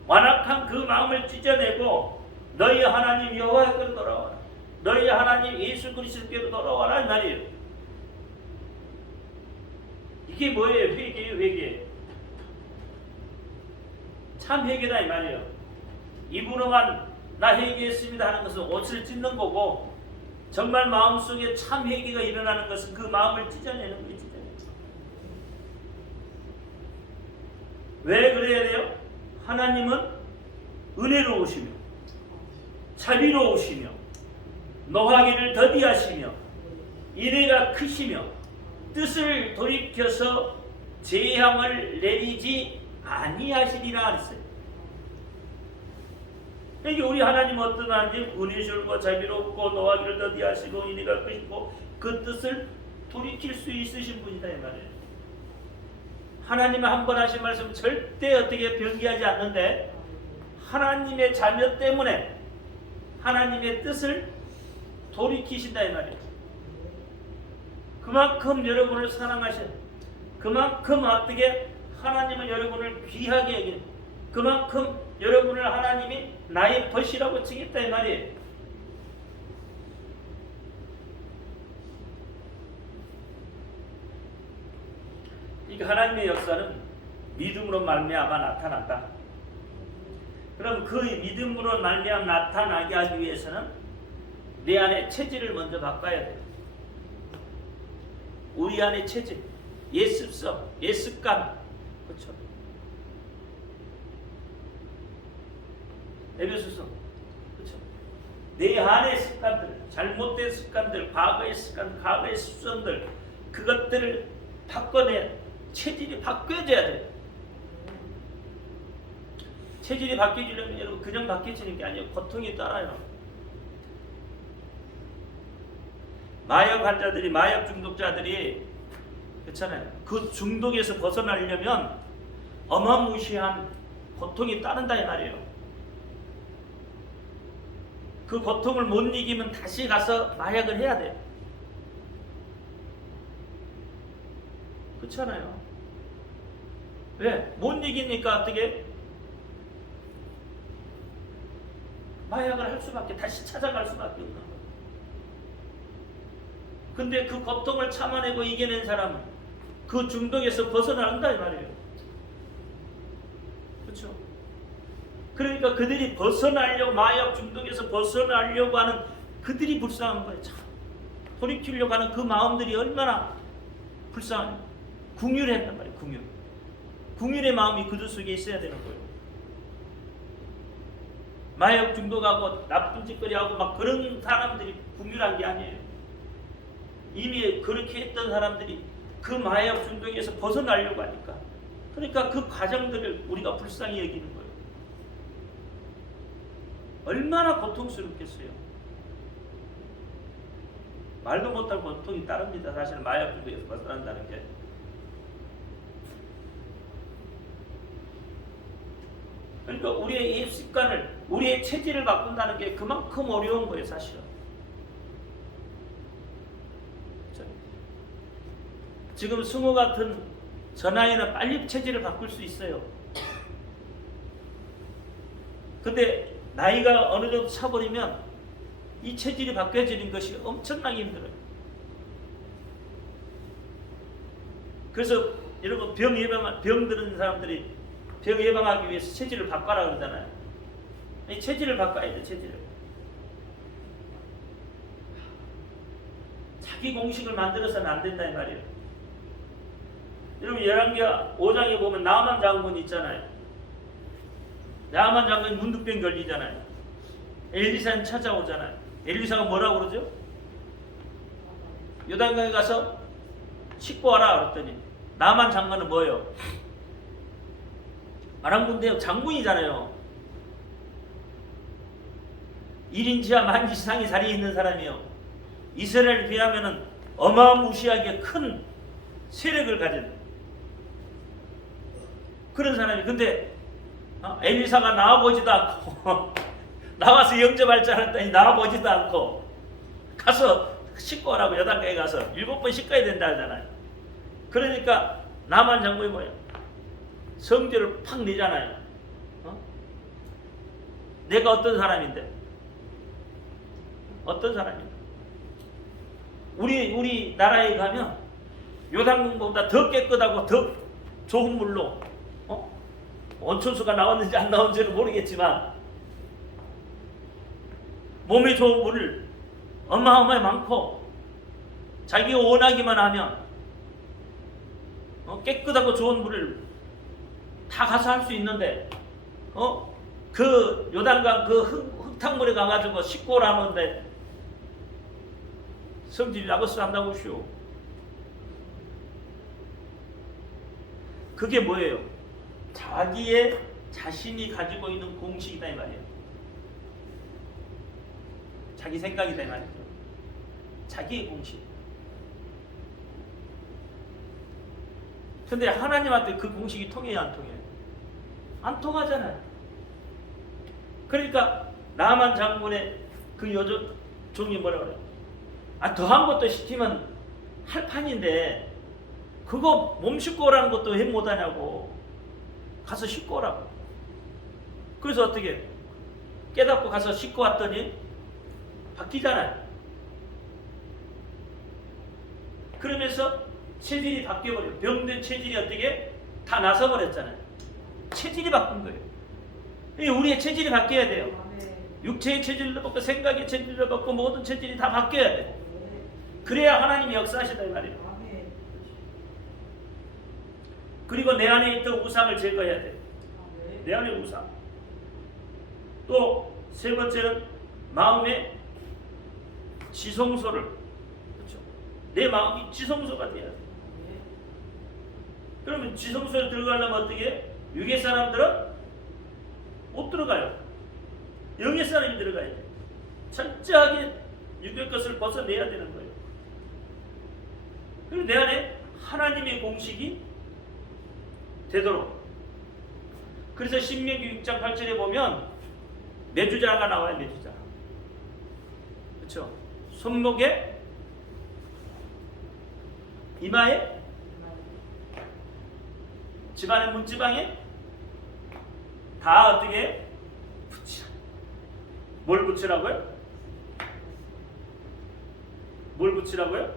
완악한 그 마음을 찢어내고 너희 하나님 여호와께로 돌아와라. 너희 하나님 예수 그리스도께로 돌아와라 이 말이에요. 이게 뭐예요? 회개예요. 회개. 참 회개다 이 말이에요. 입으로만 나 회개했습니다 하는 것은 옷을 찢는 거고 정말 마음속에 참 회개가 일어나는 것은 그 마음을 찢어내는 거예요. 찢어내는 거. 왜 그래야 돼요? 하나님은 은혜로우시며 자비로우시며 노하기를 더디하시며 인애가 크시며 뜻을 돌이켜서 재앙을 내리지 아니하시리라 그랬어요. 그러니까 우리 하나님 어떤 하나님 은혜스럽고 자비롭고 노하기를 더디하시고 인애가 크시고 그 뜻을 돌이킬 수 있으신 분이다 이 말이에요. 하나님은 한 번 하신 말씀 절대 어떻게 변기하지 않는데 하나님의 자녀 때문에 하나님의 뜻을 돌이키신다 이 말이에요. 그만큼 여러분을 사랑하셔. 그만큼 어떻게 하나님은 여러분을 귀하게 여기는. 그만큼 여러분을 하나님이 나의 벗이라고 치겠다 이 말이에요. 이게 하나님의 역사는 믿음으로 말미암아 나타난다. 그럼 그 믿음으로 말미암아 나타나게 하기 위해서는 내 안에 체질을 먼저 바꿔야 돼요. 우리 안에 체질, 옛 습성, 옛 습관, 그렇죠? 에베소서, 그렇죠? 내 안의 습관들, 잘못된 습관들, 과거의 습관, 과거의 습성들, 그것들을 바꿔내 체질이 바뀌어져야 돼요. 체질이 바뀌어지려면 여러분 그냥 바뀌어지는 게 아니에요. 고통이 따라요. 마약 환자들이, 마약 중독자들이 그렇잖아요. 그 중독에서 벗어나려면 어마무시한 고통이 따른다 이 말이에요. 그 고통을 못 이기면 다시 가서 마약을 해야 돼요. 그렇잖아요. 왜? 못 이기니까 어떻게? 마약을 할 수밖에, 다시 찾아갈 수밖에 없는 거예요. 근데 그 고통을 참아내고 이겨낸 사람은 그 중독에서 벗어난다 이 말이에요. 그렇죠? 그러니까 그들이 벗어나려고, 마약 중독에서 벗어나려고 하는 그들이 불쌍한 거예요. 참. 돌이키려고 하는 그 마음들이 얼마나 불쌍해요. 궁휼했단 말이에요. 궁휼. 궁휼의 마음이 그들 속에 있어야 되는 거예요. 마약 중독하고 나쁜 짓거리 하고 막 그런 사람들이 궁휼한 게 아니에요. 이미 그렇게 했던 사람들이 그 마약 중독에서 벗어나려고 하니까, 그러니까 그 과정들을 우리가 불쌍히 여기는 거예요. 얼마나 고통스럽겠어요. 말도 못할 고통이 따릅니다. 사실 마약 중독에서 벗어난다는 게. 그러니까 우리의 이 습관을, 우리의 체질을 바꾼다는 게 그만큼 어려운 거예요, 사실은. 지금 승호 같은 저 나이는 빨리 체질을 바꿀 수 있어요. 근데 나이가 어느 정도 차버리면 이 체질이 바뀌어지는 것이 엄청나게 힘들어요. 그래서 여러분 병 드는 사람들이 병 예방하기 위해서 체질을 바꿔라 그러잖아요. 이 체질을 바꿔야 돼, 체질을. 자기 공식을 만들어서는 안 된다 이 말이에요. 여러분 열왕기하 5장에 보면 나만 장군 있잖아요. 나만 장군 문득병 걸리잖아요. 엘리사는 찾아오잖아요. 엘리사가 뭐라고 그러죠? 요단강에 가서 씻고 와라 그랬더니 나만 장관은 뭐예요? 아람군대 장군이잖아요. 1인 지하 만지 상이 자리에 있는 사람이요. 이스라엘에 비하면은 어마무시하게 큰 세력을 가진 그런 사람이. 근데 엘리사가 나와보지도 않고 나와서 영접할 줄 알았더니 나와보지도 않고 가서 씻고 오라고 요단강에 가서 7번 씻어야 된다 하잖아요. 그러니까 나만 장군이 뭐예요? 성질을 팍 내잖아요. 내가 어떤 사람인데? 어떤 사람인데? 우리 나라에 가면 요단강보다 더 깨끗하고 더 좋은 물로 온천수가 나왔는지 안 나왔는지는 모르겠지만 몸에 좋은 물을 어마어마하게 많고 자기가 원하기만 하면 깨끗하고 좋은 물을 다 가서 할 수 있는데 그 요단강 그 흙탕물에 가가지고 씻고 오라는데 성질이 나고서 한다고 쇼. 그게 뭐예요? 자기의 자신이 가지고 있는 공식이다 이 말이에요. 자기 생각이다 이 말이죠. 자기의 공식. 근데 하나님한테 그 공식이 통해야 안 통해요? 안 통하잖아요. 그러니까 나만 장군의 그 여종 종이 뭐라 그래요? 더한 것도 시키면 할 판인데 그거 몸 씻고 오라는 것도 해 못하냐고. 가서 씻고 오라고. 그래서 어떻게 깨닫고 가서 씻고 왔더니 바뀌잖아요. 그러면서 체질이 바뀌어버려요. 병든 체질이 어떻게 다 나서버렸잖아요. 체질이 바꾼 거예요. 우리의 체질이 바뀌어야 돼요. 육체의 체질도 바뀌고 생각의 체질도 바뀌고 모든 체질이 다 바뀌어야 돼요. 그래야 하나님이 역사하시다 이 말이에요. 그리고 내 안에 있던 우상을 제거해야 돼요. 내 안에 우상. 또 세 번째는 마음의 지성소를, 그렇죠? 내 마음이 지성소가 돼야 돼요. 그러면 지성소에 들어가려면 어떻게? 육의 사람들은 못 들어가요. 영의 사람이 들어가야 돼요. 철저하게 육의 것을 벗어내야 되는 거예요. 그리고 내 안에 하나님의 공식이 되도록. 그래서 신명기 6장 8절에 보면 메주자가 나와요. 메주자. 그렇죠? 손목에, 이마에, 집안의 문지방에 다 어떻게 붙이라. 뭘 붙이라고요? 뭘 붙이라고요?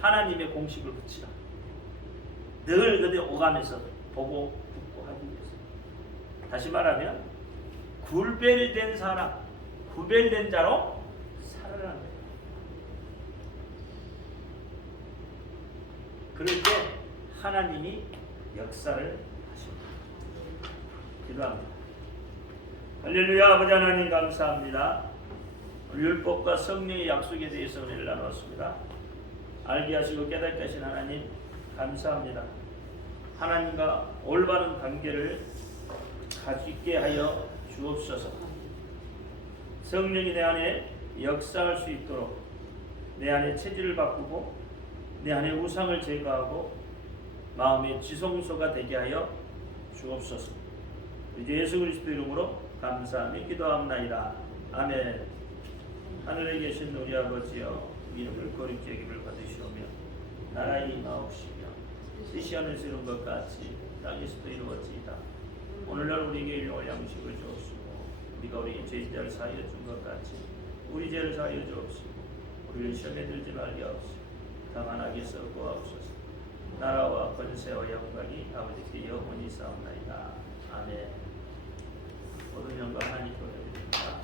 하나님의 공식을 붙이라. 늘 그대 오가면서 보고 듣고 하기 위해서. 다시 말하면 구별된 사람, 구별된 자로 살아가는 거예요. 그럴 때 하나님이 역사를 하십니다. 기도합니다. 할렐루야. 아버지 하나님 감사합니다. 율법과 성령의 약속에 대해서 은혜를 나눴습니다. 알게 하시고 깨닫게 하신 하나님 감사합니다. 하나님과 올바른 관계를 가지게 하여 주옵소서. 성령이 내 안에 역사할 수 있도록 내 안에 체질을 바꾸고 내 안에 우상을 제거하고 마음의 지성소가 되게 하여 주옵소서. 이제 예수 그리스도 이름으로 감사하며 기도합나이다. 아멘. 하늘에 계신 우리 아버지여, 이름을 거룩히 여김을 받으시오며 나라의 임하옵시며 뜻이 하늘에서 이룬 것 같이 땅에서도 이루어지이다. 오늘날 우리에게 일용할 양식을 주옵시고 우리가 우리 죄인들을 사하여 준 것 같이 우리 죄를 사하여 주옵시고 우리를 시험에 들지 말게 하옵시고 다만 악에서 구하옵소서. 나라와 권세와 영광이 아버지께 영원히 싸움나이다. 아멘. 모든 영광 하나님께 드립니다.